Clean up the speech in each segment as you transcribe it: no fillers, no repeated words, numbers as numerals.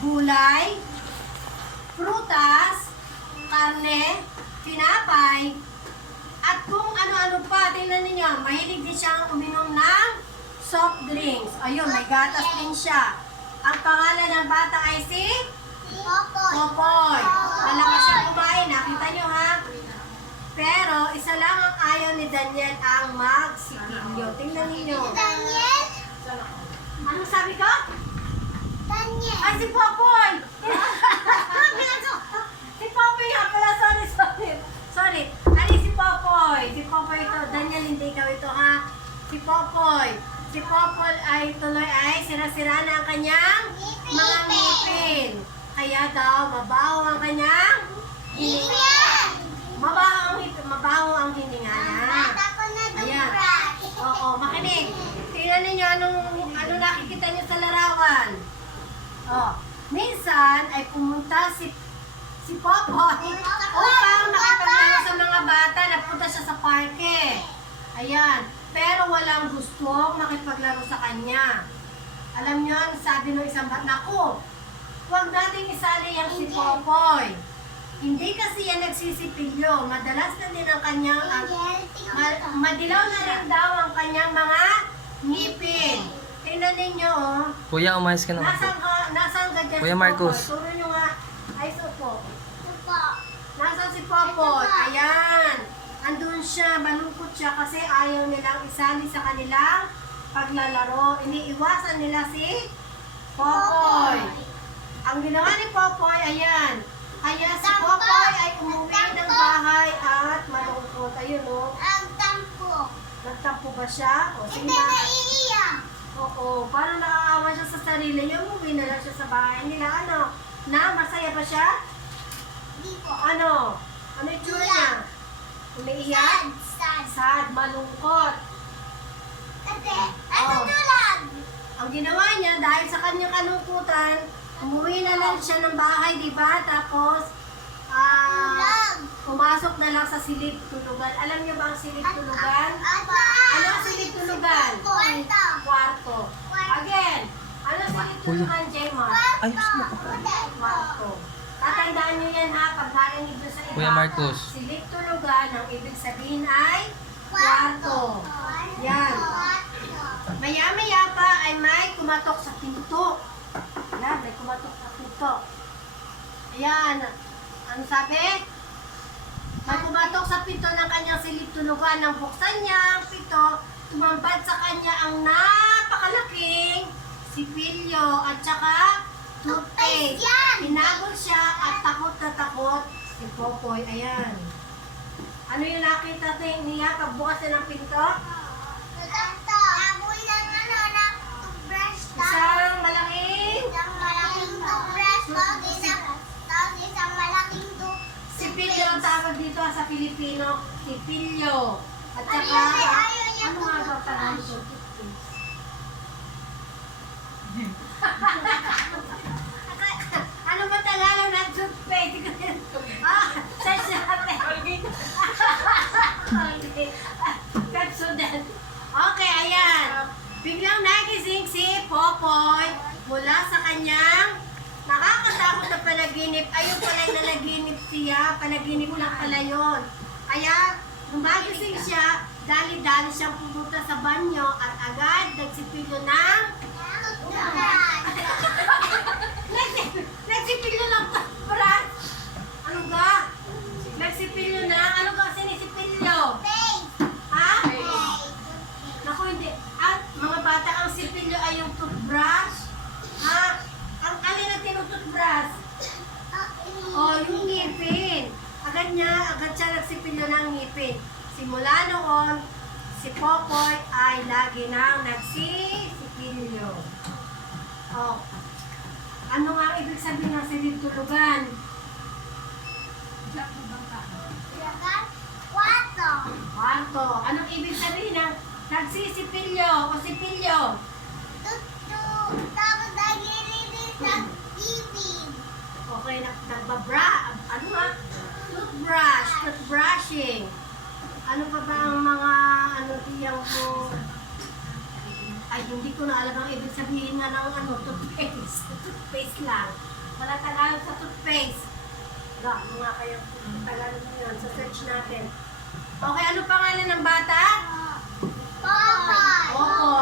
gulay, prutas, karne, tinapay, at kung ano-ano pa. Tingnan ninyo, mahilig din siyang uminom ng soft drinks. Ayun, may gatas din siya. Ang pangalan ng bata ay si Popoy. Malakas siyang kumain, nakita nyo ha? Pero isa lang ang ayaw ni Daniel ang magsipilyo. Tingnan ninyo. Daniel? Anong sabi ko? Daniel. Ay, si Popoy! Si Popoy nga pala, sorry. Sorry. Ano si Popoy? Si Popoy ito. Daniel, hindi ikaw ito ha. Si Popoy. Si Popoy ay tuloy ay sira-sira na ang kanyang mga ngipin. Kaya daw, mabaho ang kanyang hininga. Mabaho ang hininga niya. Ayan. Oo, makinig. Tingnan ninyo ano nakikita niyo sa larawan. Oh, minsan ay pumunta si Popoy upang makipaglaro sa mga bata. Napunta siya sa parke. Ayan. Pero walang gusto makipaglaro sa kanya. Alam niyo, sabi ng isang bata, naku, huwag nating isali yung si Popoy. Hindi kasi yan nagsisipilyo. Madalas na din ang kanyang, madilaw na rin daw ang kanyang mga ngipin. Tingnan ninyo, oh. Kuya, umayos ka na. Nasaan ka dyan Kuya si Marcos. Popoy? Turo nyo nga. Ay, po. Nasaan si Popoy? Ayan. Andun siya, malungkot siya kasi ayaw nilang isali sa kanilang paglalaro. Iniiwasan nila si Popoy. Ang ginawa ni Popoy, ayan. Kaya si Popoy ay umuwi ng bahay at malungkot. Ayun, oh. Ang tampo. Nagtampo ba siya? O, Hindi naiiyak. Oo, parang naaawa siya sa sarili niya. Umuwi na lang siya sa bahay nila. Ano? Na, masaya ba siya? Di ko. Ano? Ano yung tsura niya? Umiiyak? Sad. Sad, malungkot. Kasi, Oh. tulad. Ang ginawa niya, dahil sa kanyang kalungkutan, umuwi na lang siya ng bahay, di ba? Tapos, pumasok na lang sa silid tulugan. Alam niyo ba ang silid tulugan? Ano ang silid tulugan? Kwarto. Again, ano ang silid tulugan, J-Mar? Ayos mo. Kwarto. Tatandaan niyo yan ha, pag narinig niyo sa iba. Kuya Marcos. Silid tulugan, ang ibig sabihin ay kwarto. Yan. Maya-maya pa ay may kumatok sa pinto. Yan, may kumatok sa pinto. Ayan. Ano sabi? May kumatok sa pinto ng kanyang silid tulugan. Nang buksan niya ang pinto, tumambad sa kanya ang napakalaking sipilyo at saka toothpaste. Pinagod siya at takot na takot si Popoy. Ayan. Ano yung nakita niya pagbukas niya ng pinto? Isang sipilyo ang tawag dito sa Pilipino. Sipilyo. At saka, ano nga ba parang ito? Ano ba Tagalog ng toothpaste? Sa siyape. Kapsudan. Okay, ayan. Biglang nagising si Popoy mula sa kanyang nakakatakot na panaginip. Ayun pala yung nalaginip siya. Panaginip lang pala yun. Kaya, nung magising siya, dali-dali siyang pumunta sa banyo at agad nagsipilyo ng nagsipilyo ng toothbrush. Ano ga? Nagsipilyo na? Ano ga sinisipilyo? Ha? Naku, hindi. At mga bata, ang sipilyo ay yung toothbrush. Ha? Ang alin na tinutoothbrush? O, yung ngipin. Agad siya nagsipilyo ng ngipin. Simula noon, si Popoy ay lagi nang nagsisipilyo. O, ano nga ang ibig sabihin ng silid tulugan? Kwarto. Anong ibig sabihin ng nagsisipilyo o sipilyo? Okay, ano nga? Toothbrushing. Ano pa ba ang mga tiyang ko? Ay, hindi ko na alam ang ibig sabihin nga ng toothpaste. toothpaste lang. Wala Tagalog sa toothpaste. Mga kayo, Tagalog mo yun. Sa search natin. Okay, ano pangalan ng bata? Popoy. Opo.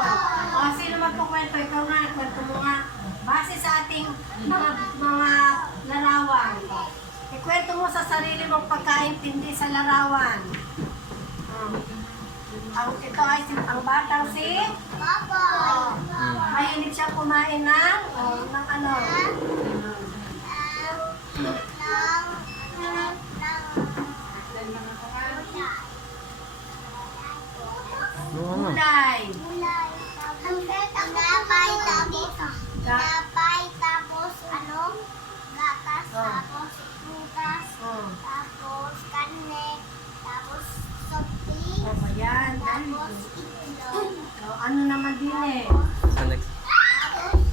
O, sino magkukwento? Ikaw nga, kwento mo nga. Base sa ating mga larawan. Ikwento mo sa sarili mong pagkaintindi sa larawan. Ito ay ang batang si Popoy. mahilig siya kumain ng ano? Gulay. Napay, tapos ano? Gatas, tapos prutas, tapos karne, tapos sopi, Ayan. tapos itlog, Ano naman din eh? Sa next. tapos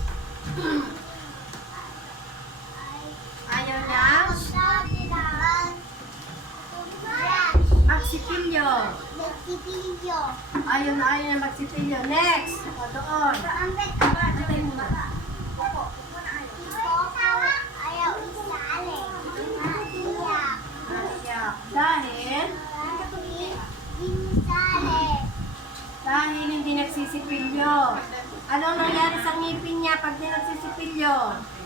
Ayaw niya? Magsipilyo. Nagsipilyo. Ayaw niya magsipilyo. Next. O, doon. Ayaw isali. Iyak. Iyak. Dahil Insali. Dahil hindi nagsisipilyo. Anong nangyari sa ngipin niya pag di nagsisipilyo?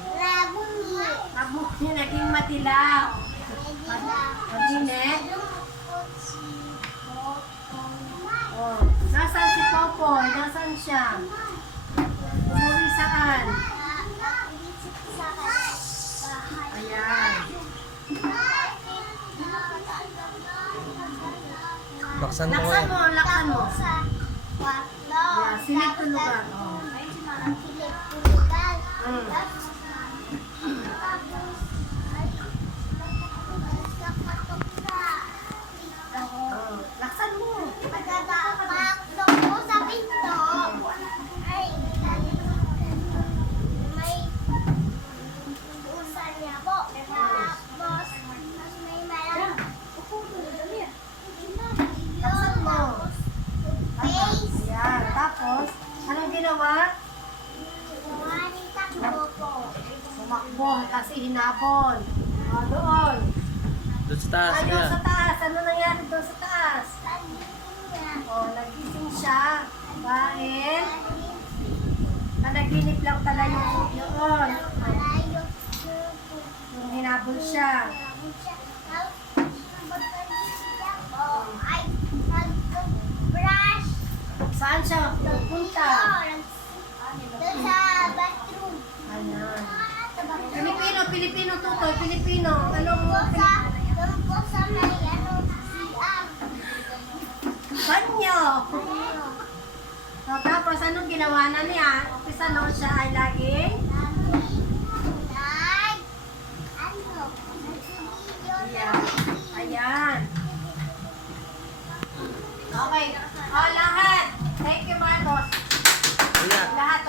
Rabungi. Nabuti, naging matilaw. Madinet. Oh. Nasaan si Popoy? Nasaan siya? Umuwi saan? Ayan. Laksan mo Laksan eh. mo, laksan mo. Sa kwarto. Yeah, silid tulugan. Oh. Silid tulugan. Mm. Tapos, sa patuksa. Oh. Laksan mo. Pagkatapos ko sa pinto, ay may usan niya po. Tapos, mas may malang Laksan mo. face. Ayan. Tapos, anong ginawa? Kuhanin takbo po. Sumakbo kasi hinabol. O, doon. Doon sa taas Ano niya. sa taas? Ano nangyari doon sa taas? Tanggit niya. O, nagising siya. Dahil, nanaginip lang pala yun. Malayo. Yung hinabol siya. Ay, nag-brush. Saan siya nagpunta? Doon sa bathroom. Ayan. Pilipino tutoy, Pilipino. Anong Doon po sa may ano, CR. banyo? O, tapos anong ginawa na niya? Umpisa noon siya ay lagi